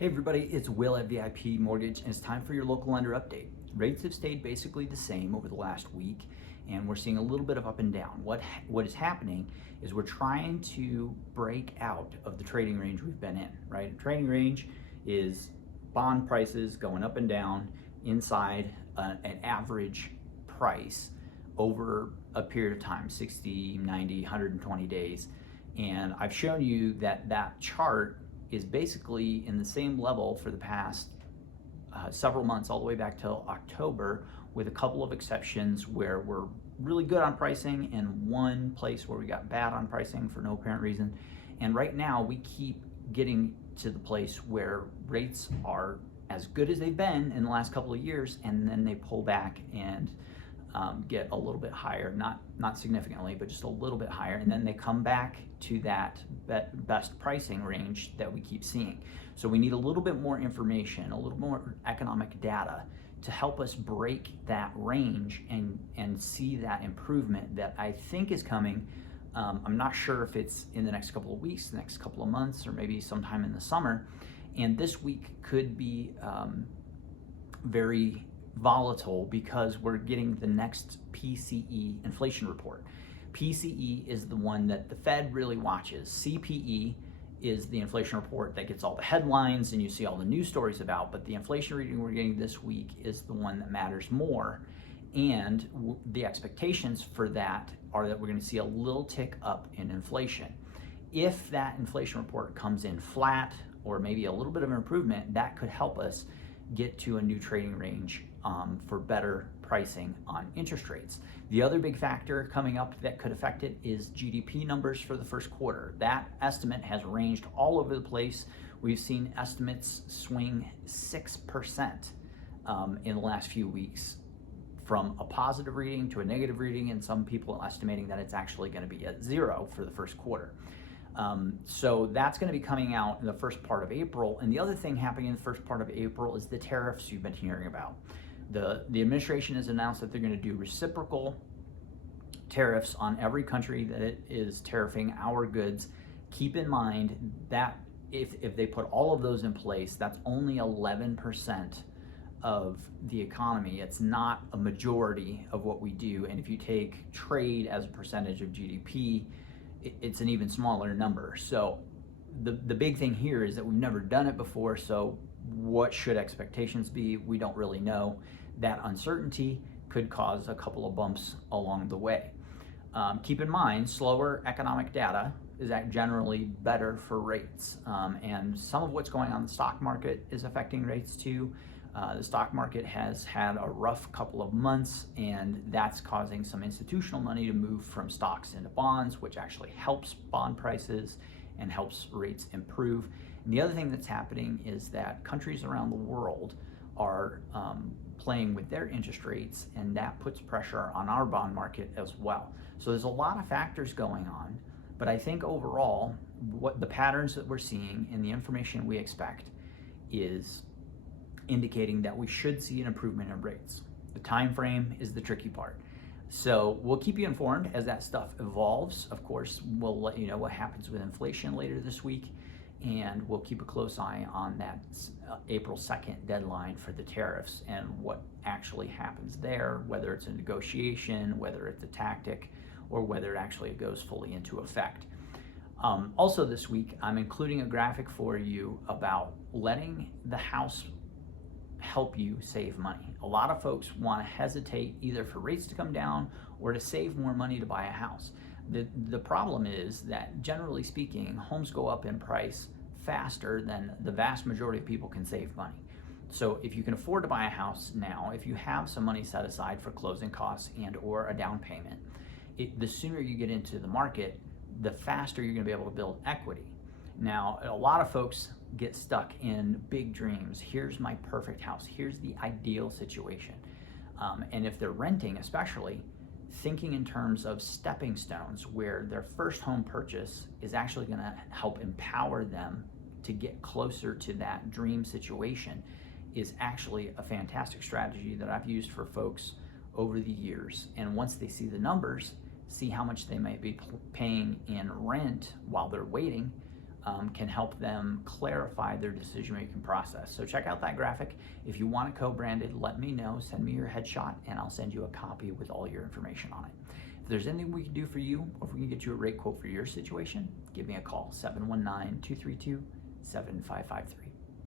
Hey everybody, it's Will at VIP Mortgage, and it's time for your local lender update. Rates have stayed basically the same over the last week, and we're seeing a little bit of up and down. What is happening is we're trying to break out of the trading range we've been in, right? Trading range is bond prices going up and down inside an average price over a period of time, 60, 90, 120 days. And I've shown you that chart is basically in the same level for the past several months, all the way back till October, with a couple of exceptions where we're really good on pricing and one place where we got bad on pricing for no apparent reason. And right now we keep getting to the place where rates are as good as they've been in the last couple of years, and then they pull back and get a little bit higher, not significantly, but just a little bit higher, and then they come back to that best pricing range that we keep seeing. So we need a little bit more information, a little more economic data to help us break that range and see that improvement that I think is coming. I'm not sure if it's in the next couple of weeks, the next couple of months, or maybe sometime in the summer. And this week could be very volatile because we're getting the next PCE inflation report. PCE is the one that the Fed really watches. CPE is the inflation report that gets all the headlines and you see all the news stories about, but the inflation reading we're getting this week is the one that matters more. And the expectations for that are that we're going to see a little tick up in inflation. If that inflation report comes in flat or maybe a little bit of an improvement, that could help us get to a new trading range for better pricing on interest rates. The other big factor coming up that could affect it is GDP numbers for the first quarter. That estimate has ranged all over the place. We've seen estimates swing 6% in the last few weeks, from a positive reading to a negative reading, and some people are estimating that it's actually going to be at 0 for the first quarter. So that's going to be coming out in the first part of April. And the other thing happening in the first part of April is the tariffs you've been hearing about. The administration has announced that they're going to do reciprocal tariffs on every country that it is tariffing our goods. Keep in mind that if they put all of those in place, that's only 11% of the economy. It's not a majority of what we do. And if you take trade as a percentage of GDP, it's an even smaller number. So the big thing here is that we've never done it before. So what should expectations be? We don't really know. That uncertainty could cause a couple of bumps along the way. Keep in mind, slower economic data is generally better for rates. And some of what's going on in the stock market is affecting rates too. The stock market has had a rough couple of months, and that's causing some institutional money to move from stocks into bonds, which actually helps bond prices and helps rates improve. And the other thing that's happening is that countries around the world are playing with their interest rates, and that puts pressure on our bond market as well. So there's a lot of factors going on, but I think overall, what the patterns that we're seeing and the information we expect is indicating that we should see an improvement in rates. The time frame is the tricky part. So we'll keep you informed as that stuff evolves. Of course, we'll let you know what happens with inflation later this week, and we'll keep a close eye on that April 2nd deadline for the tariffs and what actually happens there, whether it's a negotiation, whether it's a tactic, or whether it actually goes fully into effect. Also this week, I'm including a graphic for you about letting the house help you save money. A lot of folks want to hesitate either for rates to come down or to save more money to buy a house. The problem is that, generally speaking, homes go up in price faster than the vast majority of people can save money. So if you can afford to buy a house now, if you have some money set aside for closing costs and or a down payment, the sooner you get into the market, the faster you're going to be able to build equity. Now, a lot of folks get stuck in big dreams. Here's my perfect house. Here's the ideal situation. And if they're renting, especially, thinking in terms of stepping stones where their first home purchase is actually going to help empower them to get closer to that dream situation is actually a fantastic strategy that I've used for folks over the years. And once they see the numbers, see how much they might be paying in rent while they're waiting, can help them clarify their decision-making process. So check out that graphic. If you want it co-branded, let me know, send me your headshot, and I'll send you a copy with all your information on it. If there's anything we can do for you, or if we can get you a rate quote for your situation, give me a call, 719-232-7553.